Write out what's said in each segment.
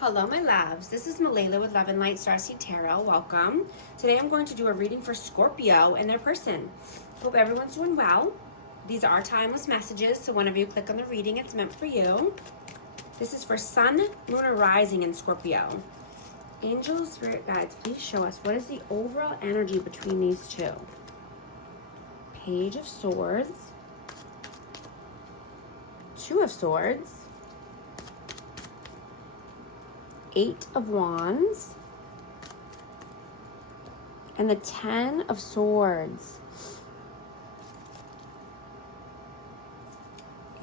Hello, my loves. This is Malayla with Love and Light Starseed Tarot. Welcome. Today I'm going to do a reading for Scorpio and their person. Hope everyone's doing well. These are timeless messages, so whenever you click on the reading, it's meant for you. This is for Sun, Moon, or Rising in Scorpio. Angels, Spirit Guides, please show us what is the overall energy between these two. Page of Swords, Two of Swords, Eight of Wands, and the Ten of Swords.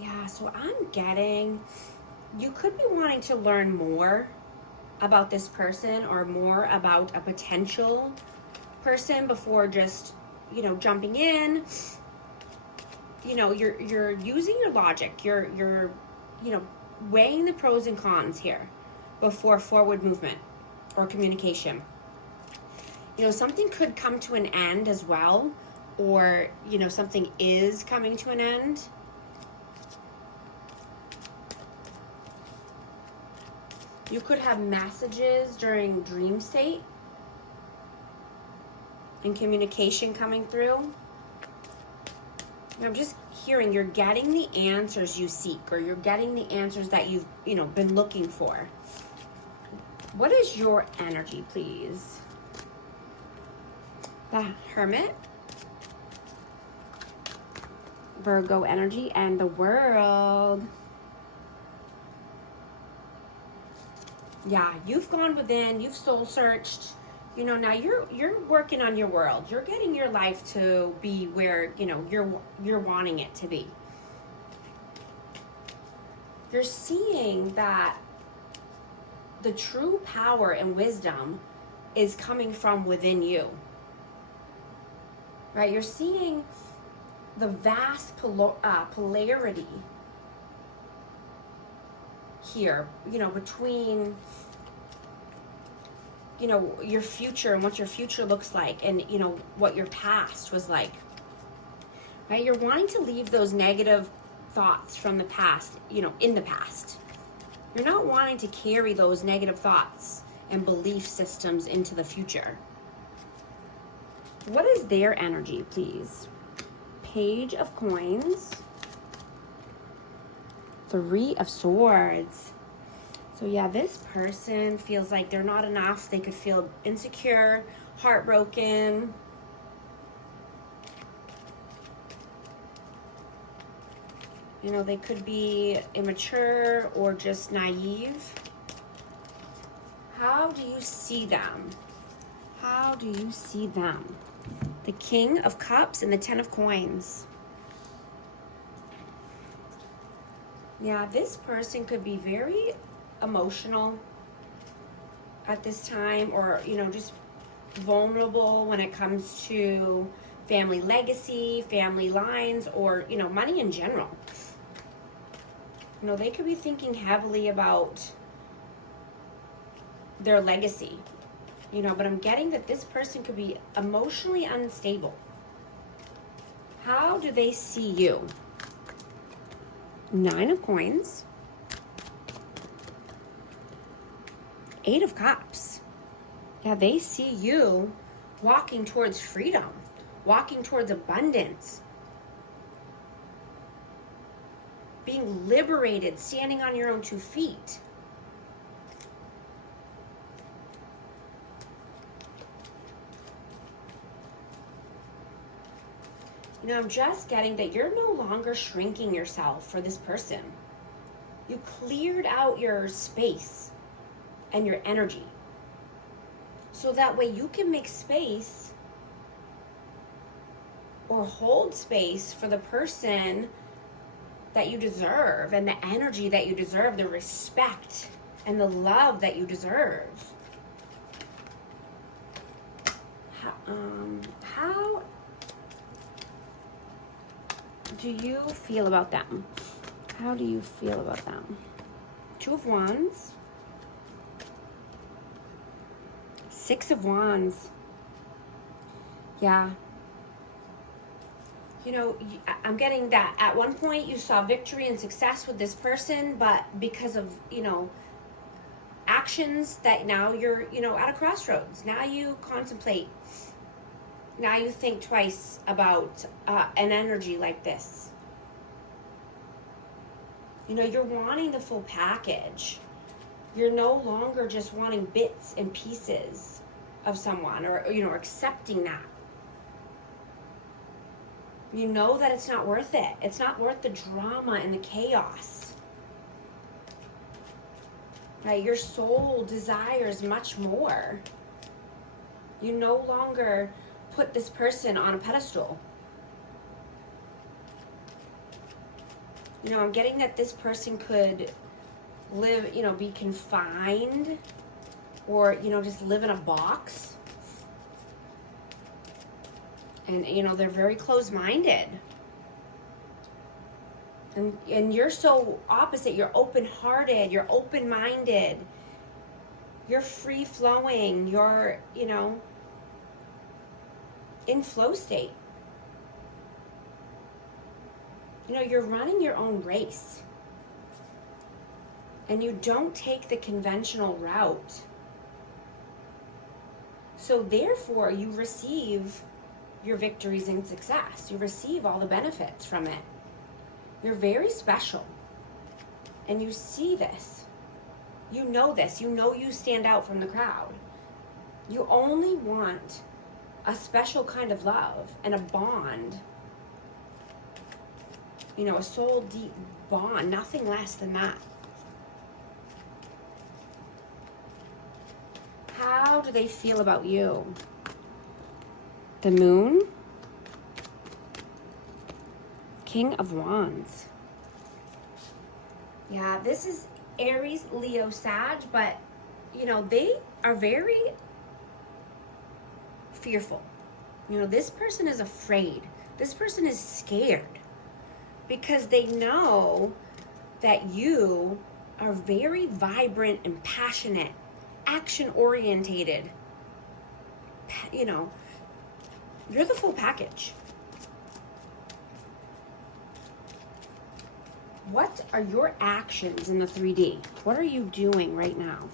Yeah, so I'm getting, you could be wanting to learn more about this person or more about a potential person before just, jumping in. You're using your logic. You're weighing the pros and cons here before forward movement or communication. Something could come to an end as well, or, something is coming to an end. You could have messages during dream state and communication coming through. I'm just hearing you're getting the answers you seek, or you're getting the answers that you've, been looking for. What is your energy, please? The Hermit, Virgo energy, and the World. Yeah, you've gone within, you've soul searched. Now you're working on your world. You're getting your life to be where, you're wanting it to be. You're seeing that the true power and wisdom is coming from within you. Right? You're seeing the vast polarity here, between your future and what your future looks like, and what your past was like. Right? You're wanting to leave those negative thoughts from the past, in the past. You're not wanting to carry those negative thoughts and belief systems into the future. What is their energy, please? Page of Coins, Three of Swords. So yeah, this person feels like they're not enough. They could feel insecure, heartbroken. They could be immature or just naive. How do you see them? How do you see them? The King of Cups and the Ten of Coins. Yeah, this person could be very emotional at this time, or, just vulnerable when it comes to family legacy, family lines, or, money in general. They could be thinking heavily about their legacy, but I'm getting that this person could be emotionally unstable. How do they see you? Nine of Coins, Eight of Cups. Yeah, they see you walking towards freedom, walking towards abundance, being liberated, standing on your own 2 feet. I'm just getting that you're no longer shrinking yourself for this person. You cleared out your space and your energy, so that way you can make space or hold space for the person that you deserve, and the energy that you deserve, the respect and the love that you deserve. How do you feel about them? How do you feel about them? Two of Wands, Six of Wands. Yeah. I'm getting that at one point you saw victory and success with this person, but because of, actions that now you're, at a crossroads. Now you contemplate. Now you think twice about an energy like this. You're wanting the full package. You're no longer just wanting bits and pieces of someone or accepting that. You know that it's not worth it. It's not worth the drama and the chaos. Right? Your soul desires much more. You no longer put this person on a pedestal. I'm getting that this person could live, be confined or, just live in a box. And, they're very closed-minded. And you're so opposite. You're open-hearted. You're open-minded. You're free-flowing. You're, in flow state. You're running your own race. And you don't take the conventional route. So therefore, you receive your victories and success. You receive all the benefits from it. You're very special. And you see this. You know this. You know you stand out from the crowd. You only want a special kind of love and a bond. A soul deep bond. Nothing less than that. How do they feel about you? The Moon, King of Wands. Yeah, this is Aries, Leo, Sag, but, they are very fearful. This person is afraid. This person is scared because they know that you are very vibrant and passionate, action-orientated. You're the full package. What are your actions in the 3D? What are you doing right now?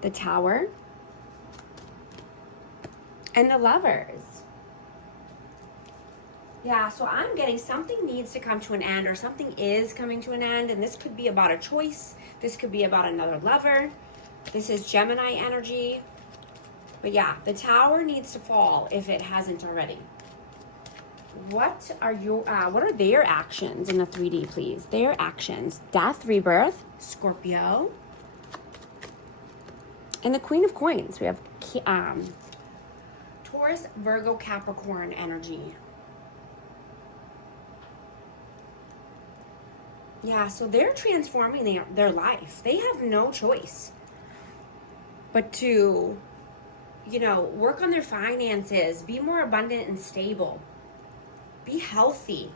The Tower and the Lovers. Yeah, so I'm getting something needs to come to an end or something is coming to an end. And this could be about a choice. This could be about another lover. This is Gemini energy. But yeah, the Tower needs to fall if it hasn't already. What are their actions in the 3D, please? Their actions. Death, rebirth, Scorpio. And the Queen of Coins. We have Taurus, Virgo, Capricorn energy. Yeah, so they're transforming their life. They have no choice but to, work on their finances, be more abundant and stable, be healthy.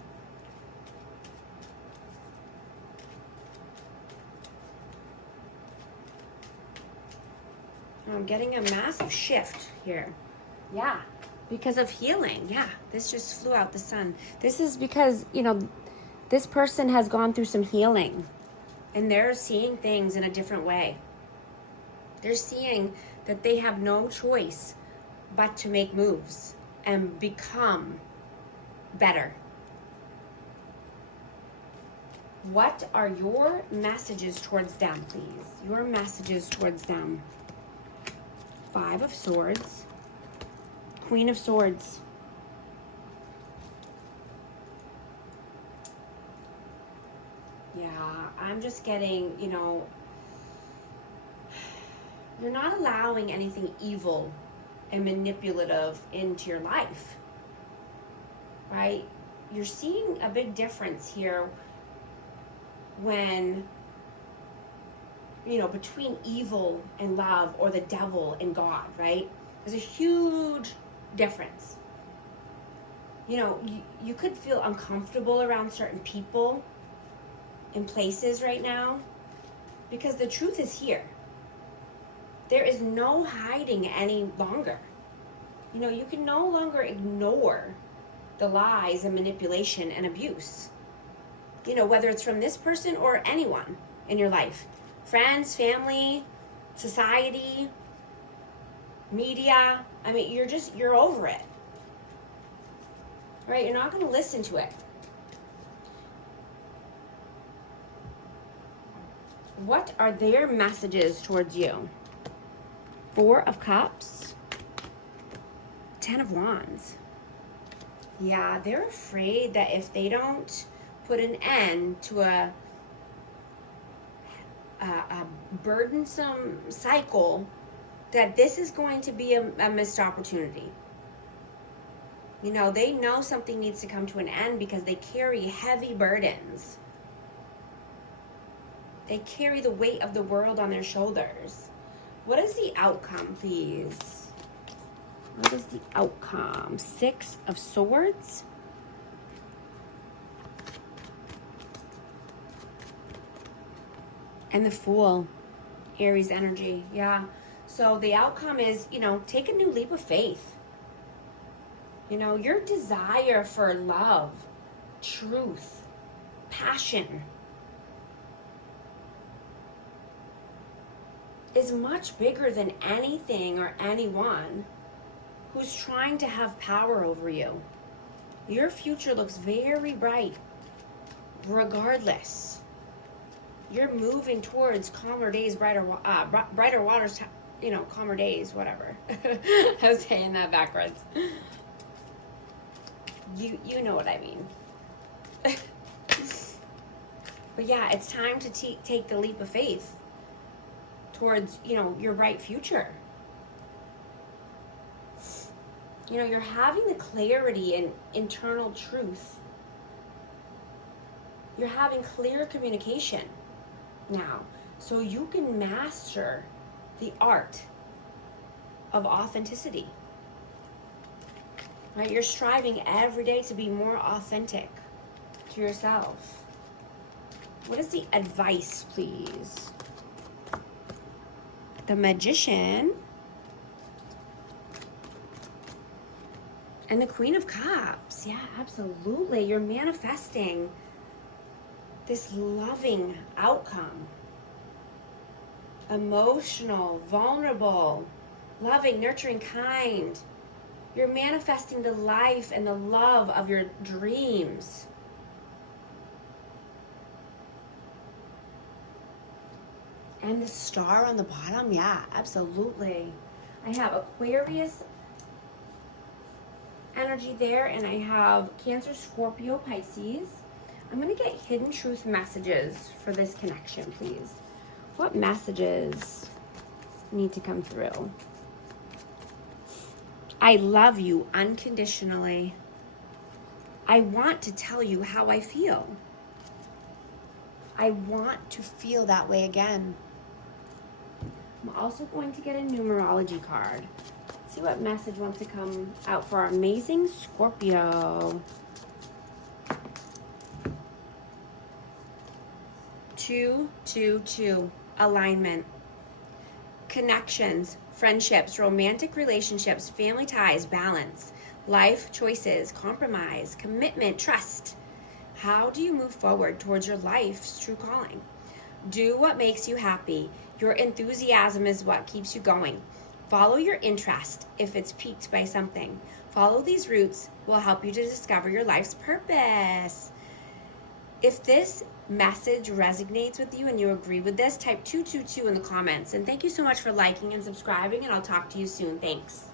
I'm getting a massive shift here. Yeah, because of healing. Yeah, this just flew out the sun. This is because, this person has gone through some healing and they're seeing things in a different way. They're seeing that they have no choice but to make moves and become better. What are your messages towards them, please? Your messages towards them. 5 of Swords, Queen of Swords. Yeah, I'm just getting, you're not allowing anything evil and manipulative into your life, right? You're seeing a big difference here when, between evil and love or the devil and God, right? There's a huge difference. You could feel uncomfortable around certain people and places right now because the truth is here. There is no hiding any longer. You can no longer ignore the lies and manipulation and abuse. Whether it's from this person or anyone in your life. Friends, family, society, media. I mean, you're over it. Right? You're not going to listen to it. What are their messages towards you? 4 of Cups, 10 of Wands. Yeah, they're afraid that if they don't put an end to a burdensome cycle, that this is going to be a missed opportunity. You know, they know something needs to come to an end because they carry heavy burdens. They carry the weight of the world on their shoulders. What is the outcome, please? What is the outcome? 6 of Swords. And the Fool. Aries energy. Yeah. So the outcome is, you know, take a new leap of faith. You know, your desire for love, truth, passion is much bigger than anything or anyone who's trying to have power over you. Your future looks very bright, regardless. You're moving towards calmer days, brighter waters, you know, calmer days, whatever. I was saying that backwards. You know what I mean. But yeah, it's time to take the leap of faith towards, you know, your bright future. You know, you're having the clarity and internal truth. You're having clear communication now, so you can master the art of authenticity. Right? You're striving every day to be more authentic to yourself. What is the advice, please? The Magician and the Queen of Cups. Yeah, absolutely. You're manifesting this loving outcome. Emotional, vulnerable, loving, nurturing, kind. You're manifesting the life and the love of your dreams. And the Star on the bottom, yeah, absolutely. I have Aquarius energy there, and I have Cancer, Scorpio, Pisces. I'm going to get hidden truth messages for this connection, please. What messages need to come through? I love you unconditionally. I want to tell you how I feel. I want to feel that way again. I'm also going to get a numerology card. Let's see what message wants to come out for our amazing Scorpio. 2, 2, 2. Alignment. Connections, friendships, romantic relationships, family ties, balance, life choices, compromise, commitment, trust. How do you move forward towards your life's true calling? Do what makes you happy. Your enthusiasm is what keeps you going. Follow your interest if it's piqued by something. Follow these routes will help you to discover your life's purpose. If this message resonates with you and you agree with this, type 222 in the comments. And thank you so much for liking and subscribing, and I'll talk to you soon. Thanks.